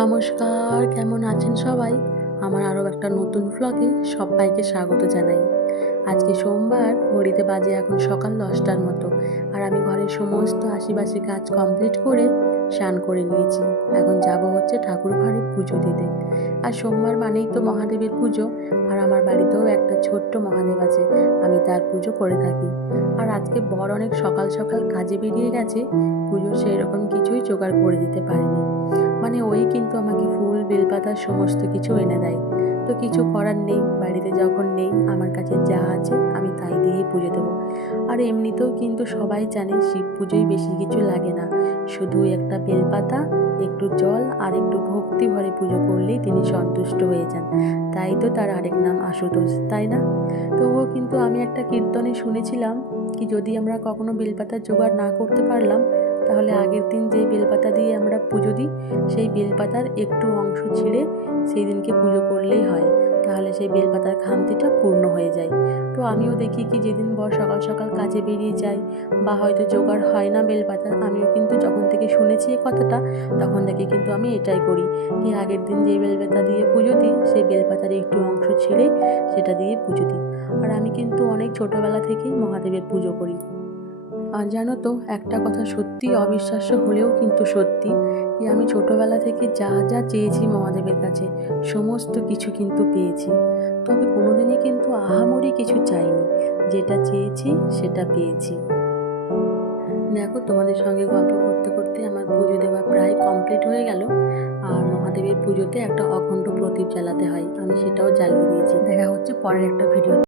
নমস্কার, কেমন আছেন সবাই? আমার আরও একটা নতুন ভ্লগে সবাইকে স্বাগত জানাই। আজকে সোমবার, ঘড়িতে বাজে এখন সকাল দশটার মতো, আর আমি ঘরের সমস্ত আশিপাশি কাজ কমপ্লিট করে স্নান করে নিয়েছি। এখন যাব হচ্ছে ঠাকুর ঘরে পুজো দিতে। আর সোমবার মানেই তো মহাদেবের পুজো, আর আমার বাড়িতেও একটা ছোট্ট মহাদেব আছে, আমি তার পুজো করে থাকি। আর আজকে বর অনেক সকাল সকাল কাজে বেরিয়ে গেছে পুজো সেই রকম কিছুই জোগাড় করে দিতে পারেনি। মানে ওই কিন্তু আমাকে ফুল, বেলপাতা সমস্ত কিছু এনে দেয়। তো কিছু করার নেই, বাড়িতে যখন নেই, আমার কাছে যা আছে আমি তাই দিয়েই পুজো দেবো। আর এমনিতেও কিন্তু সবাই জানে শিব পুজোয় বেশি কিছু লাগে না। শুধু একটা বেলপাতা, একটু জল আর একটু ভক্তি ভরে পুজো করলেই তিনি সন্তুষ্ট হয়ে যান। তাই তো তার আরেক নাম আশুতোষ, তাই না? তবুও কিন্তু আমি একটা কীর্তনে শুনেছিলাম কি যদি আমরা কখনো বেলপাতা জোগাড় না করতে পারলাম তাহলে আগের দিন যে বেলপাতা দিয়ে আমরা পুজো দিই, সেই বেলপাতার একটু অংশ ছিঁড়ে সেই দিনকে পুজো করলেই হয়। তাহলে সেই বেলপাতার খামতিটা পূর্ণ হয়ে যায়। তো আমিও দেখি কি যেদিন বর সকাল সকাল কাজে বেরিয়ে যায় বা হয়তো জোগাড় হয় না বেলপাতার, আমিও কিন্তু যখন থেকে শুনেছি এই কথাটা, তখন থেকে কিন্তু আমি এটাই করি কি আগের দিন যে বেলপাতা দিয়ে পুজো দিই, সেই বেলপাতার একটু অংশ ছিঁড়ে সেটা দিয়ে পুজো দিই। আর আমি কিন্তু অনেক ছোটোবেলা থেকেই মহাদেবের পুজো করি। আর জানো তো, একটা কথা সত্যি অবিশ্বাস্য হলেও কিন্তু সত্যি যে আমি ছোটোবেলা থেকে যা যা চেয়েছি মহাদেবের কাছে, সমস্ত কিছু কিন্তু পেয়েছি। তবে কোনোদিনই কিন্তু আহামরি কিছু চাইনি। যেটা চেয়েছি, সেটা পেয়েছি। দেখো, তোমাদের সঙ্গে গল্প করতে করতে আমার পুজো দেওয়া প্রায় কমপ্লিট হয়ে গেল। আর মহাদেবের পুজোতে একটা অখণ্ড প্রদীপ জ্বালাতে হয়। আমি সেটাও জ্বালিয়ে দিয়েছি। দেখা হচ্ছে পরের একটা ভিডিও